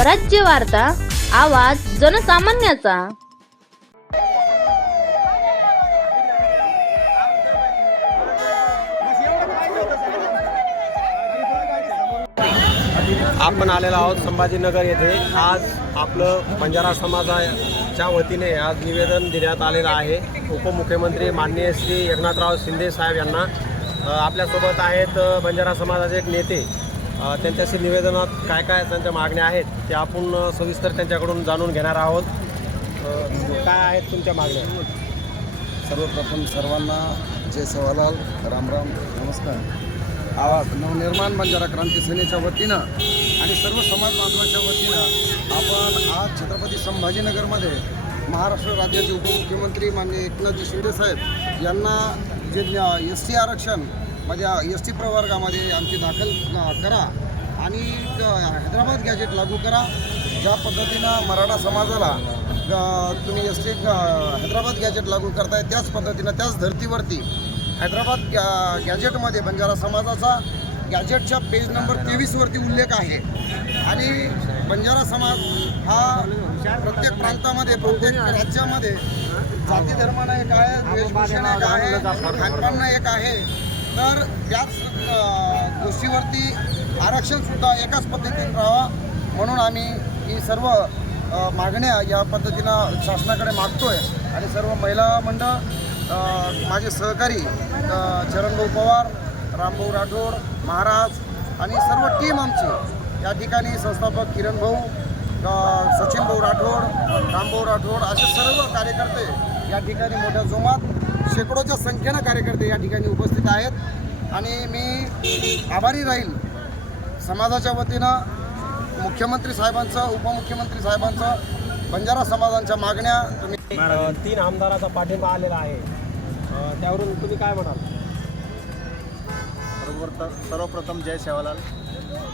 स्वराज्य वार्ता आवाज जनसामान्याचा. आपण आलेलो आहोत संभाजीनगर येथे. आज आपलं बंजारा समाजाच्या वतीने आज निवेदन देण्यात आलेलं आहे. उपमुख्यमंत्री माननीय श्री एकनाथराव शिंदे साहेब यांना. आपल्यासोबत आहेत बंजारा समाजाचे एक नेते त्यांच्याशी निवेदनात काय काय त्यांच्या मागण्या आहेत ते आपण सविस्तर त्यांच्याकडून जाणून घेणार आहोत. काय आहेत तुमच्या मागण्या? सर्वप्रथम सर्वांना जय सेवालाल रामराम नमस्कार. आवाज नवनिर्माण बंजारा क्रांती सेनेच्या वतीनं आणि सर्व समाज बांधवाच्या वतीनं आपण आज छत्रपती संभाजीनगरमध्ये महाराष्ट्र राज्याचे उपमुख्यमंत्री माननीय एकनाथजी शिंदे साहेब यांना जे एस सी आरक्षण माझ्या एस टी प्रवर्गामध्ये आमची दाखल करा आणि हैदराबाद गॅजेट लागू करा. ज्या पद्धतीनं मराठा समाजाला तुम्ही एस टी हैदराबाद गॅजेट लागू करताय त्याच पद्धतीनं त्याच धर्तीवरती हैदराबाद गॅ गॅजेटमध्ये बंजारा समाजाचा गॅजेटच्या पेज नंबर तेवीसवरती उल्लेख आहे. आणि बंजारा समाज हा प्रत्येक प्रांतामध्ये प्रत्येक राज्यामध्ये जाती धर्मानं एक आहे वेशभूषेनं एक आहे खानपाननं एक आहे. तर त्याच गोष्टीवरती आरक्षणसुद्धा एकाच पद्धतीने राहावं म्हणून आम्ही ही सर्व मागण्या या पद्धतीनं शासनाकडे मागतो आहे आणि सर्व महिला मंडळ माझे सहकारी चरणभाऊ पवार रामभाऊ राठोड महाराज आणि सर्व टीम आमची या ठिकाणी संस्थापक किरण भाऊ सचिन भाऊ राठोड रामभाऊ राठोड असे सर्व कार्यकर्ते या ठिकाणी मोठ्या जोमात शेकडोच्या संख्येनं कार्यकर्ते या ठिकाणी उपस्थित आहेत. आणि मी आभारी राहील समाजाच्या वतीनं मुख्यमंत्री साहेबांचं उपमुख्यमंत्री साहेबांचं बंजारा समाजांच्या मागण्या तुम्ही तीन आमदाराचा पाठिंबा आलेला आहे. अ, त्यावरून तुम्ही काय म्हणाल? सर्वप्रथम सर्वप्रथम जय सेवालाल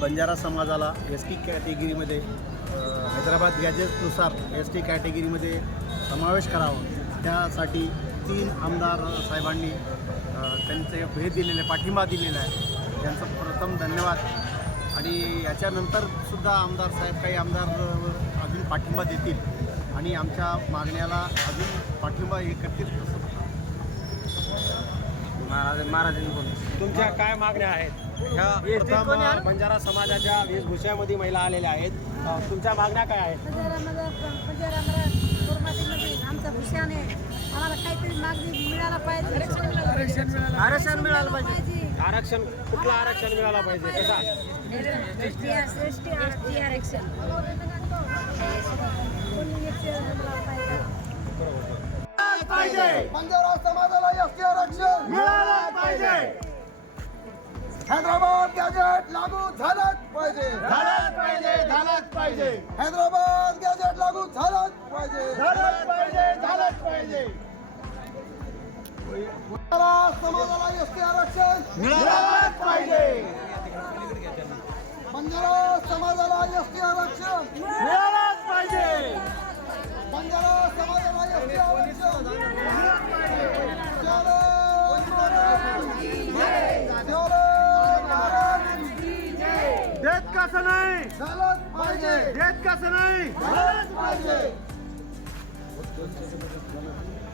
बंजारा समाजाला एस टी कॅटेगरीमध्ये हैदराबाद गॅजेटनुसार एस टी कॅटेगरीमध्ये समावेश करावा. त्यासाठी तीन आमदार साहेबांनी त्यांचे भेट दिलेले पाठिंबा दिलेला आहे. त्यांचं प्रथम धन्यवाद. आणि याच्यानंतर सुद्धा आमदार साहेब काही आमदार अजून पाठिंबा देतील. आणि आमच्या मागण्याला अजून पाठिंबा हे करतील असं महाराज महाराजांनी बोलतो तुमच्या काय मागण्या आहेत? ह्या प्रथम बंजारा समाजाच्या वेशभूषामध्ये महिला आलेल्या आहेत. तुमच्या मागण्या काय आहेत? आमचा भूषण आहे. आम्हाला काहीतरी मागणी मिळायला पाहिजे. आरक्षण मिळालं पाहिजे. आरक्षण कुठलं आरक्षण मिळालं पाहिजे? कसा? आरक्षण. बंजारा समाजाला हैदराबाद गॅजेट लागू झालंच पाहिजे. झालंच पाहिजे झालंच पाहिजे. हैदराबाद झालंच पाहिजे झालंच पाहिजे. समाजाला एस टी आरक्षण मिळालंच पाहिजे. बंजारा समाजाला एस टी आरक्षण मिळालंच पाहिजे. बंजारा समाजाला एस टी आरक्षण. देत कसं नाही? देत कसं नाही? झालंच पाहिजे